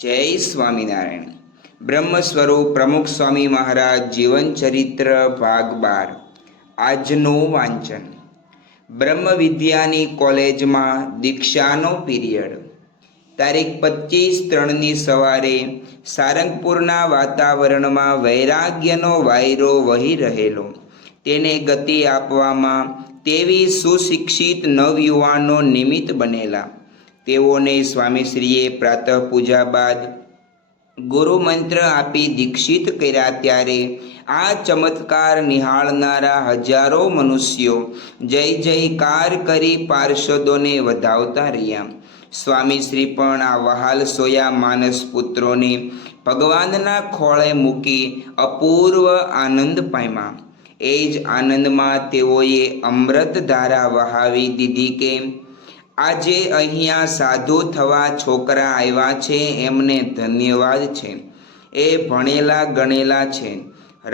જય સ્વામિનારાયણ. બ્રહ્મ સ્વરૂપ પ્રમુખ સ્વામી મહારાજ જીવન ચરિત્ર ભાગ 12. આજનું વાંચન. બ્રહ્મ વિદ્યાની કોલેજમાં દીક્ષાનો પીરિયડ. તારીખ 25/3ની સવારે સારંગપુરના વાતાવરણમાં વૈરાગ્યનો વાયરો વહી રહેલો. તેને ગતિ આપવામાં તેવી સુશિક્ષિત નવયુવાનો નિમિત્ત બનેલા. તેઓને સ્વામીશ્રીએ પ્રાતઃ પૂજા બાદ ગુરુમંત્ર આપી દીક્ષિત કર્યા. ત્યારે આ ચમત્કાર નિહાળનારા હજારો મનુષ્યો જય જયકાર કરી પાર્ષદોને વધાવતા રહ્યા. સ્વામીશ્રી પણ આ વહાલ સોયા માનસ પુત્રોને ભગવાનના ખોળે મૂકી અપૂર્વ આનંદ પામ્યા. એ જ આનંદમાં તેઓએ અમૃત ધારા વહાવી દીધી કે આજે અહીંયા સાધુ થવા છોકરા આવ્યા છે, એમને ધન્યવાદ છે. એ ભણેલા ગણેલા છે,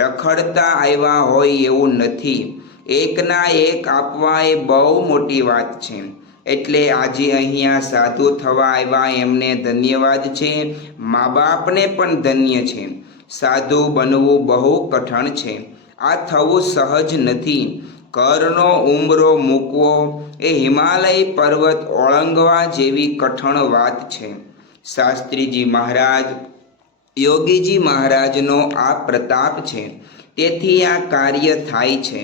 રખડતા આવ્યા હોય એવું નથી. એકના એક આપવા એ બહુ મોટી વાત છે. એટલે આજે અહીંયા સાધુ થવા આવ્યા એમને ધન્યવાદ છે. મા બાપને પણ ધન્ય છે. સાધુ બનવું બહુ કઠણ છે. આ થવું સહજ નથી. ઘરનો ઉંબરો મૂકવો એ હિમાલય પર્વત ઓળંગવા જેવી કઠણ વાત છે. શાસ્ત્રીજી મહારાજ, યોગીજી મહારાજનો આ પ્રતાપ છે. તેથી આ કાર્ય થાય છે.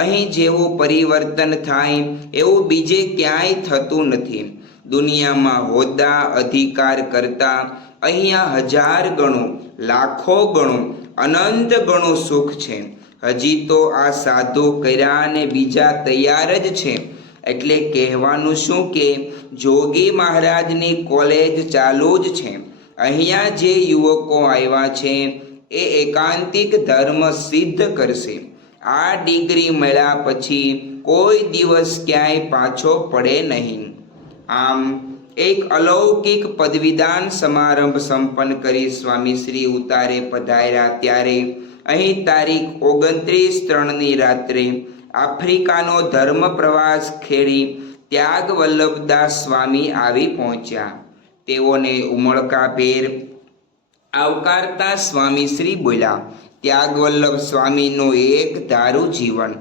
અહીં જેવું પરિવર્તન થાય એવું બીજે ક્યાંય થતું નથી. દુનિયામાં હોદ્દા અધિકાર કરતાં અહીંયા 1000 ગણું, લાખો ગણું, અનંત ગણું સુખ છે. હજી તો આ સાધુ કર્યા અને બીજા તૈયાર જ છે. એટલે કહેવાનું શું કે જોગી મહારાજની કોલેજ ચાલુ જ છે. અહીંયા જે યુવકો આવ્યા છે એ એકાંતિક ધર્મ સિદ્ધ કરશે. આ ડિગ્રી મળ્યા પછી કોઈ દિવસ ક્યાંય પાછો પડે નહીં. આમ એક અલૌકિક પદવીદાન સમારંભ સંપન્ન કરી સ્વામીશ્રી ઉતારે પધાર્યા. ત્યારે અહીં તારીખ 29/3ની રાત્રે આફ્રિકાનો ધર્મ પ્રવાસ ખેડી ત્યાગ વલ્લભદાસ સ્વામી આવી પહોંચ્યા. તેઓને ઉમળકાભેર આવકારતા સ્વામીશ્રી બોલ્યા, ત્યાગ વલ્લભ સ્વામીનું એક ધારું જીવન,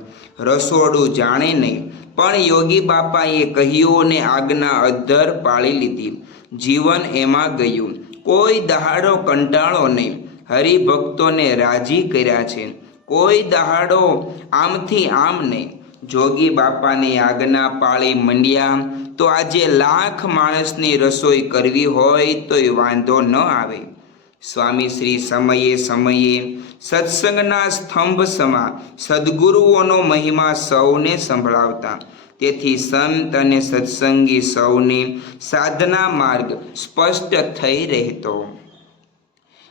રસોડું જાણે નહીં. પણ યોગી બાપાએ કહ્યું ને આજ્ઞા અધ્ધર પાળી લીધી. જીવન એમાં ગયું. કોઈ દહાડો કંટાળો નહીં. હરિભક્તોને રાજી કર્યા છે. કોઈ દહાડો આમથી આમ નહીં. જોગી બાપાની આજ્ઞા પાળી મંડ્યા તો આજે લાખ માણસની રસોઈ કરવી હોય તોય વાંધો ન આવે. સ્વામીશ્રી સમયે સમયે સત્સંગના સ્તંભ સમા સદગુરુઓનો મહિમા સૌને સંભળાવતા. તેથી સંત અને સત્સંગી સૌને સાધના માર્ગ સ્પષ્ટ થઈ રહેતો.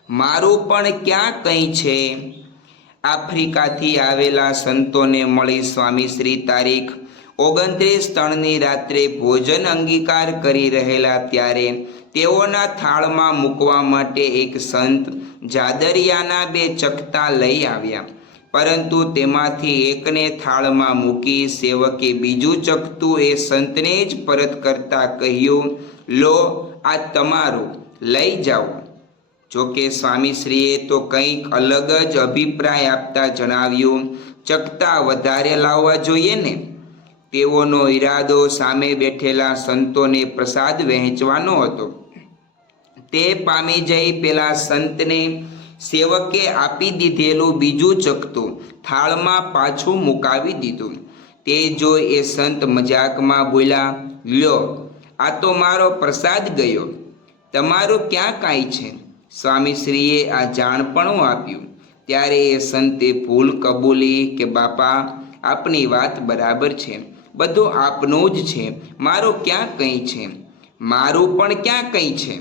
મારું પણ ક્યાં કંઈ છે. આફ્રિકાથી આવેલા સંતોને મળી સ્વામીશ્રી તારીખ 29/3ની રાત્રે ભોજન અંગીકાર કરી રહેલા. ત્યારે તેઓના થાળમાં મૂકવા માટે એક સંત જાદરિયાના 2 ચકતા લઈ આવ્યા. પરંતુ તેમાંથી એકને થાળમાં મૂકી સેવકે બીજું ચકતું એ સંતને જ પરત કરતા કહ્યું, લો, આ તમારું, લઈ જાઓ. જોકે સ્વામીશ્રીએ તો કંઈક અલગ જ અભિપ્રાય આપતા જણાવ્યું, ચકતા વધારે લાવવા જોઈએ ને. તેઓનો ઈરાદો સામે બેઠેલા સંતોને પ્રસાદ વહેંચવાનો હતો. તે પામી જઈ પેલા સંતને સેવકે આપી દીધેલું બીજું ચકતું થાળમાં પાછું મુકાવી દીધું. તે જોઈ એ સંત મજાકમાં બોલ્યા, લ્યો, આ તો મારો પ્રસાદ ગયો, તમારું ક્યાં કાંઈ છે. સ્વામીશ્રીએ આ જાણપણું આપ્યું. ત્યારે એ સંતે ભૂલ કબૂલી કે બાપા, આપની વાત બરાબર છે, બધું આપનું જ છે, મારું ક્યાં કંઈ છે. મારું પણ ક્યાં કંઈ છે.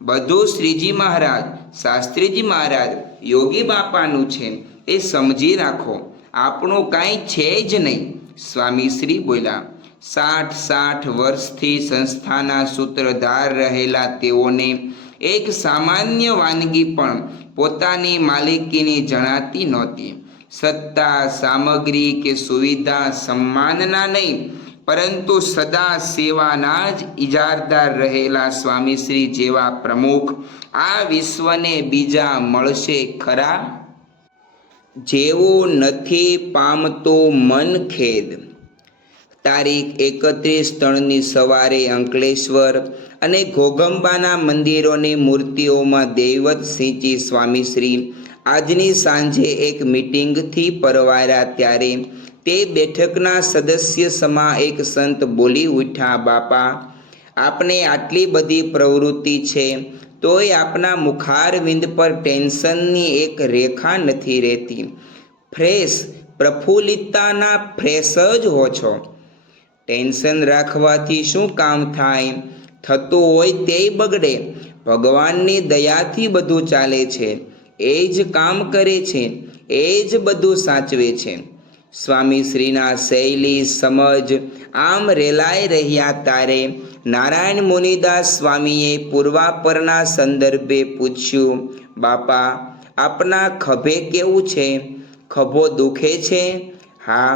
બધું શ્રીજી મહારાજ, શાસ્ત્રીજી મહારાજ, યોગી બાપાનું છે. એ સમજી રાખો, આપણું કાંઈ છે જ નહીં. સ્વામીશ્રી બોલ્યા. 60 વર્ષથી સંસ્થાના સૂત્રધાર રહેલા તેઓને એક સામાન્ય વાનગી પણ પોતાની માલિકીની જણાતી નહોતી. સત્તા, સામગ્રી કે સુવિધા, સન્માનના નહીં, પરંતુ સદા સેવાના જ ઇજારદાર રહેલા સ્વામીશ્રી જેવા પ્રમુખ આ વિશ્વને બીજા મળશે ખરા? જેવું નથી પામતું મન ખેદ. તારીખ 31/3ની સવારે અંકલેશ્વર અને ઘોઘંબાના મંદિરોની મૂર્તિઓમાં દૈવત સિંચી સ્વામીશ્રી આજની સાંજે એક મીટિંગથી પરવાર્યા ત્યારે તે બેઠકના સદસ્ય સમા એક સંત બોલી ઉઠ્યા, બાપા, આપને આટલી બધી પ્રવૃત્તિ છે તોય આપના મુખારવિંદ પર ટેન્શનની એક રેખા નથી રહેતી. ફ્રેશ પ્રફુલ્લિતતાના ફ્રેશ જ હો છો. ટેન્શન રાખવાથી શું કામ થાય? થતું હોય તેય બગડે. ભગવાનની દયાથી બધું ચાલે છે. એ જ કામ કરે છે, એ જ બધું સાચવે છે. સ્વામીશ્રીના શૈલી સમજ આમ રેલાઈ રહ્યા તારે નારાયણ મુનિદાસ સ્વામીએ પૂર્વાપરના સંદર્ભે પૂછ્યું, બાપા, આપના ખભે કેવું છે? ખભો દુખે છે? હા,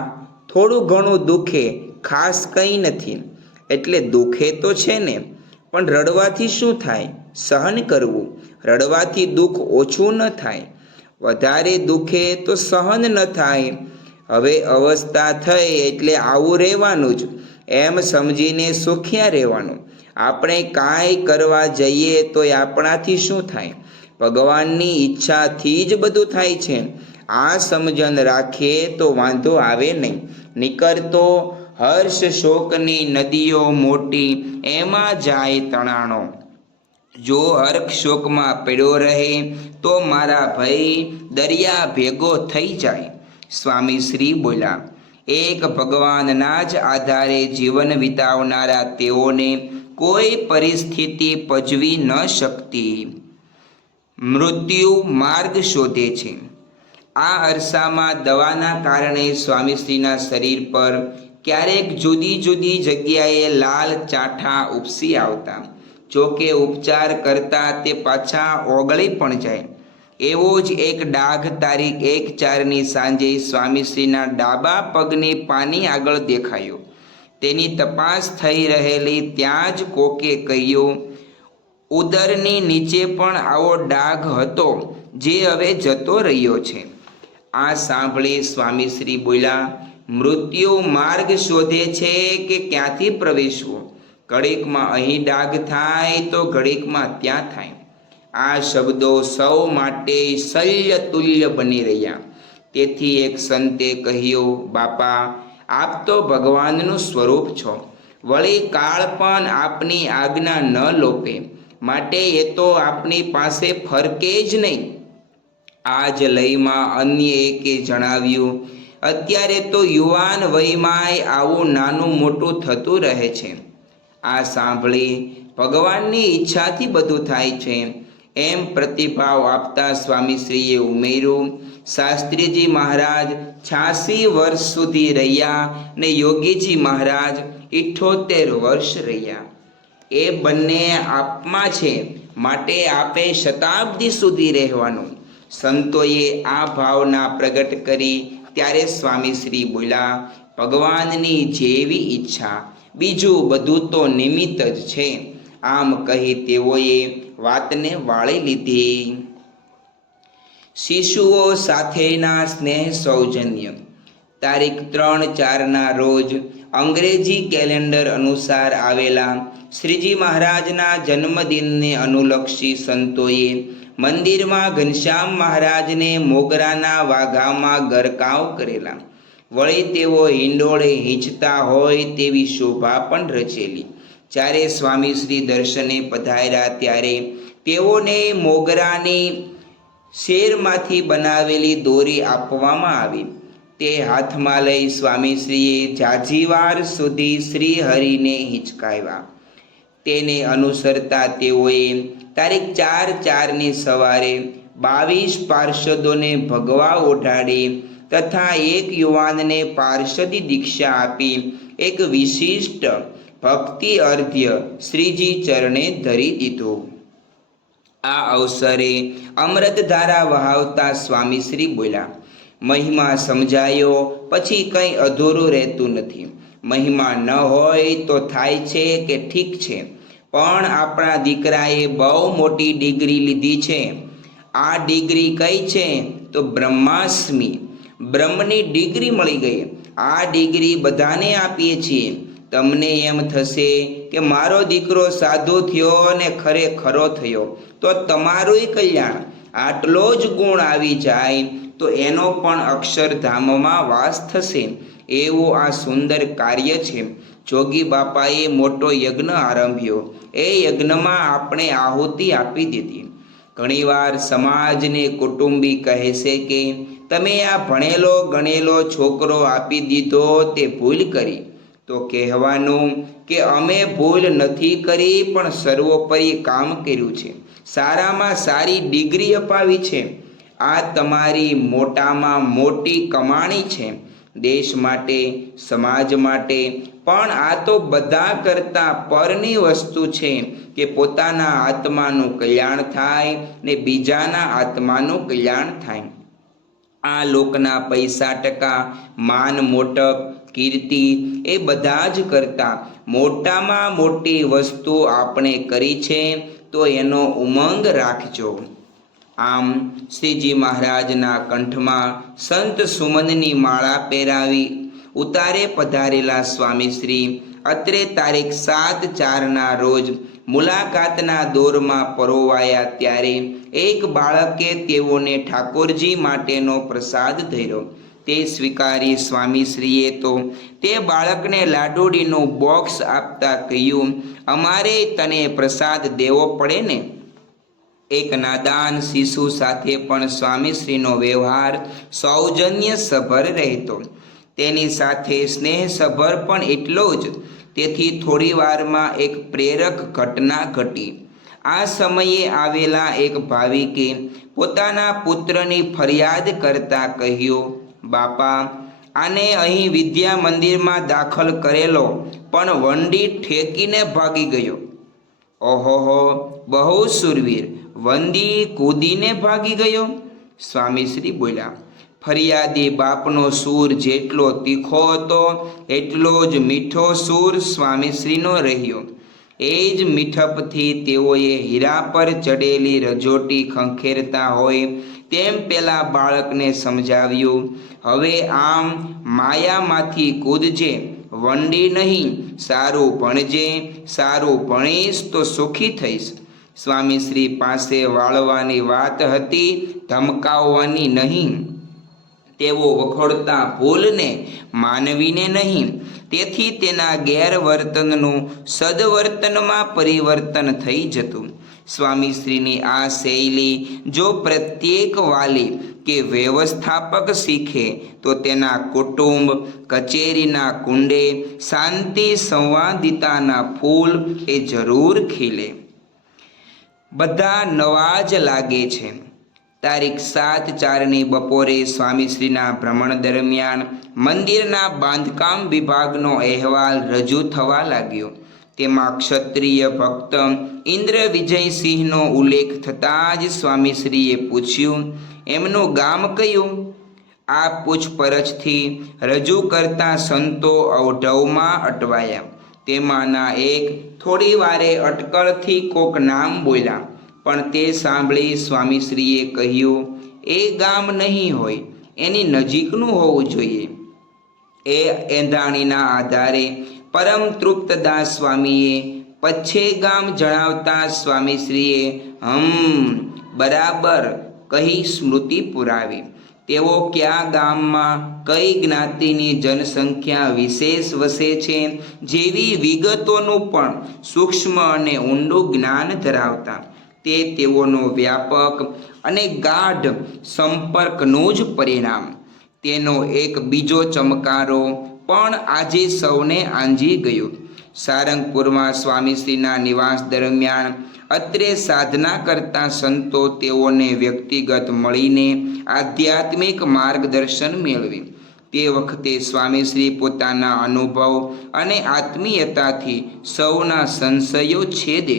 થોડું ઘણું દુખે, ખાસ કંઈ નથી. એટલે દુખે તો છે ને, પણ રડવાથી શું થાય? સહન કરવું. રડવાથી દુઃખ ઓછું ન થાય. વધારે દુખે તો સહન ન થાય. હવે અવસ્થા થઈ એટલે આવું રહેવાનું જ, એમ સમજીને સુખ્યા રહેવાનું. આપણે કાંઈ કરવા જઈએ તોય આપણાથી શું થાય? ભગવાનની ઈચ્છાથી જ બધું થાય છે. આ સમજણ રાખીએ તો વાંધો આવે નહીં. નીકળતો હર્ષ શોકની નદીઓ મોટી, એમાં જાય તણાણો. જો હર્ષ શોકમાં પડ્યો રહે તો મારા ભાઈ દરિયા ભેગો થઈ જાય. સ્વામીશ્રી બોલ્યા, એક ભગવાનના જ આધારે જીવન વિતાવનારા તેઓને કોઈ પરિસ્થિતિ પજવી ન શકતી. મૃત્યુ માર્ગ શોધે છે. આ અરસામાં દવાના કારણે સ્વામીશ્રીના શરીર પર ક્યારેક જુદી જુદી જગ્યાએ લાલ ચાઠા ઉપસી આવતા. જોકે ઉપચાર કરતા તે પાછા ઓગળી પણ જાય. એવો જ એક ડાઘ તારીખ 1/4ની સાંજે સ્વામીશ્રીના ડાબા પગની પાની આગળ દેખાયો. તેની તપાસ થઈ રહેલી ત્યાં જ કોકે કહ્યું, ઉદરની નીચે પણ આવો ડાઘ હતો જે હવે જતો રહ્યો છે. આ સાંભળી સ્વામીશ્રી બોલ્યા, મૃત્યુ માર્ગ શોધે છે કે ક્યાંથી પ્રવેશવું? ઘડીકમાં અહીં ડાઘ થાય તો ઘડીકમાં ત્યાં થાય. આ શબ્દો સૌ માટે શલ્ય તુલ્ય બની રહ્યા. તેથી એક સંતે કહ્યું, બાપા, આપ તો ભગવાનનું સ્વરૂપ છો. વળી કાળ પણ આપની આજ્ઞા ન લોપે, માટે એ તો આપની પાસે ફરકે જ નહીં. આ જ લયમાં અન્ય એકે જણાવ્યું, અત્યારે તો યુવાન વયમાંય આવું નાનું મોટું થતું રહે છે. આ સાંભળી ભગવાનની ઈચ્છાથી બધું થાય છે એમ પ્રતિભાવ આપતા સ્વામીશ્રીએ ઉમેર્યું, શાસ્ત્રીજી મહારાજ 86 વર્ષ સુધી રહ્યા ને યોગીજી મહારાજ 78 વર્ષ રહ્યા. એ બંને આપમાં છે, માટે આપે શતાબ્દી સુધી રહેવાનું. સંતોએ આ ભાવના પ્રગટ કરી ત્યારે સ્વામીશ્રી બોલ્યા, ભગવાનની જેવી ઈચ્છા, બીજું બધું તો નિમિત્ત જ છે. આમ કહી તેઓએ વાતને વાળી લીધી. શિશુઓ સાથેના સ્નેહ સૌજન્ય. તારીખ 3/4ના રોજ અંગ્રેજી કેલેન્ડર અનુસાર આવેલા શ્રીજી મહારાજના જન્મદિનને અનુલક્ષી સંતોએ મંદિરમાં ઘનશ્યામ મહારાજને મોગરાના વાઘામાં ગરકાવ કરેલા. વળી તેઓ હિંડોળે હીંચતા હોય તેવી શોભા પણ રચેલી. જ્યારે સ્વામીશ્રી દર્શને પધાર્યા ત્યારે તેઓને મોગરાની શેરમાંથી બનાવેલી દોરી આપવામાં આવી. તે હાથમાં લઈ સ્વામીશ્રીએ જાજીવાર સુધી શ્રી હરિને હિંચકાવ્યા. તેને અનુસરતા તેઓએ તારીખ 4/4ની સવારે 22 પાર્ષદોને ભગવા ઓઢાડી તથા એક યુવાનને પાર્ષદી દીક્ષા આપી એક વિશિષ્ટ ભક્તિ અર્ધ્ય શ્રીજી ચરણે ધરી દીધું. આ અવસરે અમૃતધારા વહાવતા સ્વામીશ્રી બોલ્યા, મહિમા સમજાયો પછી કંઈ અધૂરું રહેતું નથી. મહિમા ન હોય તો થાય છે કે ઠીક છે, પણ આપણા દીકરાએ બહુ મોટી ડિગ્રી લીધી છે. આ ડિગ્રી કઈ છે? તો બ્રહ્માસ્મિ, બ્રહ્મની ડિગ્રી મળી ગઈ. આ ડિગ્રી બધાને આપીએ છીએ. તમને એમ થશે કે મારો દીકરો સાધુ થયો અને ખરેખરો થયો તો તમારુંય કલ્યાણ. આટલો જ ગુણ આવી જાય તો એનો પણ અક્ષરધામમાં વાસ થશે. એવું આ સુંદર કાર્ય છે. જોગી બાપાએ મોટો યજ્ઞ આરંભ્યો. એ યજ્ઞમાં આપણે આહુતિ આપી દીધી. ઘણીવાર સમાજને કુટુંબી કહે છે કે તમે આ ભણેલો ગણેલો છોકરો આપી દીધો તે ભૂલ કરી. તો કહેવાનું કે અમે ભૂલ નથી કરી, પણ સર્વોપરી કામ કર્યું છે. સારામાં સારી ડિગ્રી અપાવી છે. આ તમારી મોટામાં મોટી કમાણી છે, દેશ માટે, સમાજ માટે. પણ આ તો બધા કરતાં પરની વસ્તુ છે કે પોતાના આત્માનું કલ્યાણ થાય ને બીજાના આત્માનું કલ્યાણ થાય. આ લોકના પૈસા ટકા, માન મોટપ, કીર્તિ એ બધા જ કરતાં મોટામાં મોટી વસ્તુ આપણે કરી છે, તો એનો ઉમંગ રાખજો. આમ શ્રીજી મહારાજના કંઠમાં સંત સુમનની માળા પહેરાવી ઉતારે પધારેલા સ્વામીશ્રી અત્રે તારીખ 7/4ના રોજ મુલાકાતના દોરમાં પરોવાયા. ત્યારે એક બાળકે તેઓને ઠાકોરજી માટેનો પ્રસાદ ધર્યો. તે સ્વીકારી સ્વામીશ્રીએ તો તે બાળકને લાડુડીનું બોક્સ આપતા કહ્યું, અમારે તને પ્રસાદ દેવો પડે ને. એક નાદાન શિશુ સાથે પણ સ્વામીશ્રીનો વ્યવહાર સૌજન્યસભર રહેતો. તેની સાથે સ્નેહસભર પણ એટલો જ. તેથી થોડી વારમાં એક પ્રેરક ઘટના ઘટી. આ સમયે આવેલા એક ભાવિકે પોતાના પુત્રની ફરિયાદ કરતા કહ્યું, બાપા, આને અહીં વિદ્યા મંદિરમાં દાખલ કરેલો, પણ વંડી ઠેકીને ભાગી ગયો. ઓહોહો, બહુ સુરવીર, વંદી કૂદીને ભાગી ગયો? સ્વામીશ્રી બોલ્યા, ફરિયાદી બાપનો સૂર જેટલો તીખો હતો એટલો જ મીઠો સૂર સ્વામીશ્રીનો રહ્યો. એ જ મીઠપથી તેઓએ હીરા પર ચડેલી રજોટી ખંખેરતા હોય તેમ પેલા બાળકને સમજાવ્યું, હવે આમ માયામાંથી કૂદજે, વંડી નહીં. સારું ભણજે, સારું ભણીશ તો સુખી થઈશ. સ્વામીશ્રી પાસે વાળવાની વાત હતી, ધમકાવવાની નહીં. તેઓ વખોડતા ભૂલને માનવીને નહીં. તેથી તેના ગેરવર્તનનું સદવર્તનમાં પરિવર્તન થઈ જતું. સ્વામીશ્રીની આ શૈલી જો પ્રત્યેક વાલી કે વ્યવસ્થાપક શીખે તો તેના કુટુંબ, કચેરીના કુંડે શાંતિ સંવાદિતાના ફૂલ એ જરૂર ખીલે. બધા નવા જ લાગે છે. તારીખ 7/4ની બપોરે સ્વામીશ્રીના ભ્રમણ દરમિયાન મંદિરના બાંધકામ વિભાગનો અહેવાલ રજૂ થવા લાગ્યો. તેમાં ક્ષત્રિય ભક્ત ઇન્દ્ર વિજયસિંહનો ઉલ્લેખ થતાં જ સ્વામીશ્રીએ પૂછ્યું, એમનું ગામ કયું? આ પૂછપરછથી રજૂ કરતા સંતો અવઢવમાં અટવાયા. તેમાંના એક થોડી વારે અટકળથી કોક નામ બોલ્યા, પણ તે સાંભળી સ્વામીશ્રીએ કહ્યું, એ ગામ નહીં હોય, એની નજીકનું હોવું જોઈએ. એ એંધાણીના આધારે પરમ તૃપ્તદાસ સ્વામીએ પચ્છે ગામ જણાવતા સ્વામીશ્રીએ બરાબર કહી સ્મૃતિ પુરાવી. તેઓ કયા ગામમાં કઈ જ્ઞાતિની જનસંખ્યા વિશેષ વસે છે જેવી વિગતોનું પણ સૂક્ષ્મ અને ઊંડું જ્ઞાન ધરાવતા. તે તેઓનો વ્યાપક અને ગાઢ સંપર્કનું જ પરિણામ. તેનો એક બીજો ચમકારો પણ આજે સૌને આંજી ગયો. સારંગપુરમાં સ્વામીશ્રીના નિવાસ દરમિયાન અત્રે સાધના કરતા સંતો તેઓને વ્યક્તિગત મળીને આધ્યાત્મિક માર્ગદર્શન મેળવી. તે વખતે સ્વામીશ્રી પોતાના અનુભવ અને આત્મીયતાથી સૌના સંશયો છેદે.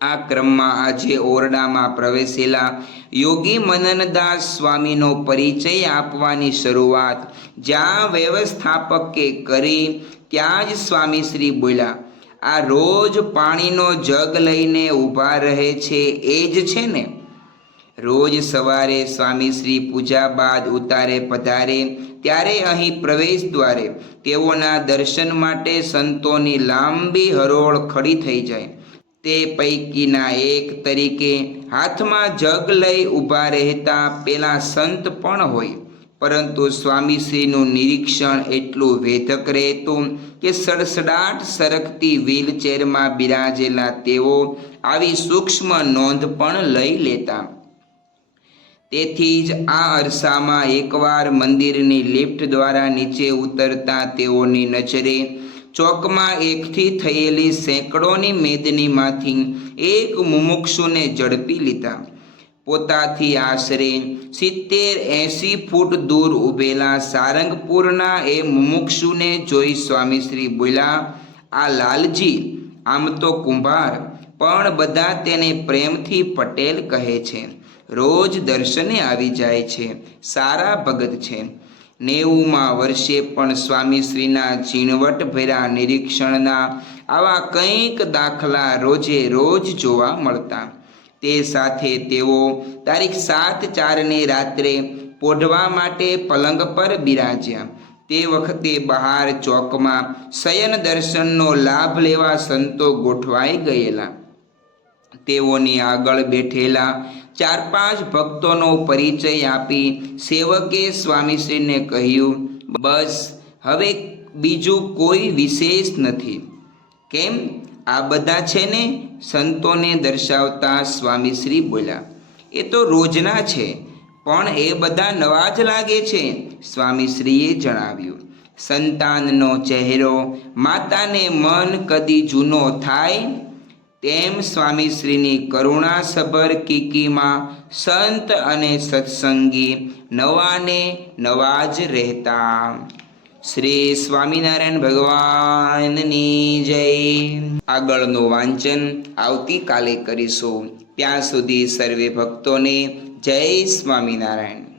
આ ક્રમમાં આજે ઓરડામાં પ્રવેશેલા યોગી મનનદાસ સ્વામીનો પરિચય આપવાની શરૂઆત જ્યાં વ્યવસ્થાપકે કરી ત્યાં જ સ્વામી શ્રી બોલ્યા, આ રોજ પાણીનો જગ લઈને ઊભા રહે છે એ જ છે ને? રોજ સવારે સ્વામી શ્રી પૂજા બાદ ઉતારે પધારે ત્યારે અહીં પ્રવેશ દ્વારે તેઓના દર્શન માટે સંતોની લાંબી હરોળ ખડી થઈ જાય. તે પૈકીના એક તરીકે હાથમાં જગ લઈ ઊભા રહેતા પેલા સંત પણ હોય, પરંતુ સ્વામીશ્રીનું નિરીક્ષણ એટલું વેધક રહેતું કે સડસડાટ સરકતી વ્હીલચેરમાં બિરાજેલા તેઓ આવી સૂક્ષ્મ નોંધ પણ લઈ લેતા. તેથી જ આ અરસામાં એકવાર મંદિરની લિફ્ટ દ્વારા નીચે ઉતરતા તેઓની નજરે ચોકમાં એકઠી થયેલી સેંકડોની મેદનીમાંથી એક મુમુક્ષુને ઝડપી લીધા. પોતાથી આશરે 70-80 ફૂટ દૂર ઊભેલા સારંગપુરના એ મુમુક્ષુને જોઈ સ્વામીશ્રી બોલ્યા, આ લાલજી આમ તો કુંભાર, પણ બધા તેને પ્રેમથી પટેલ કહે છે. રોજ દર્શને આવી જાય છે, સારા ભગત છે. 90માં વર્ષે પણ સ્વામીશ્રીના ઝીણવટભર્યા નિરીક્ષણના આવા કંઈક દાખલા રોજે રોજ જોવા મળતા. તે સાથે તેઓ તારીખ 7/4ની રાત્રે પોઢવા માટે પલંગ પર બિરાજ્યા. તે વખતે બહાર ચોકમાં શયન દર્શનનો લાભ લેવા સંતો ગોઠવાઈ ગયેલા. તેઓની આગળ બેઠેલા 4-5 ભક્તોનો પરિચય આપી સેવકે સ્વામીશ્રીને કહ્યું, બસ હવે બીજું કોઈ વિશેષ નથી. કેમ, આ બધા છે ને? સંતોને દર્શાવતા સ્વામીશ્રી બોલ્યા, એ તો રોજના છે, પણ એ બધા નવા જ લાગે છે. સ્વામીશ્રીએ જણાવ્યું, સંતાનનો ચહેરો માતાને મન કદી જૂનો થાય તેમ સ્વામીશ્રીની કરુણાસભર કીકીમાં સંત અને સત્સંગી નવાને નવા જ રહેતા. શ્રી સ્વામિનારાયણ ભગવાનની જય. આગળનું વાંચન આવતીકાલે કરીશું. ત્યાં સુધી સર્વે ભક્તોને જય સ્વામિનારાયણ.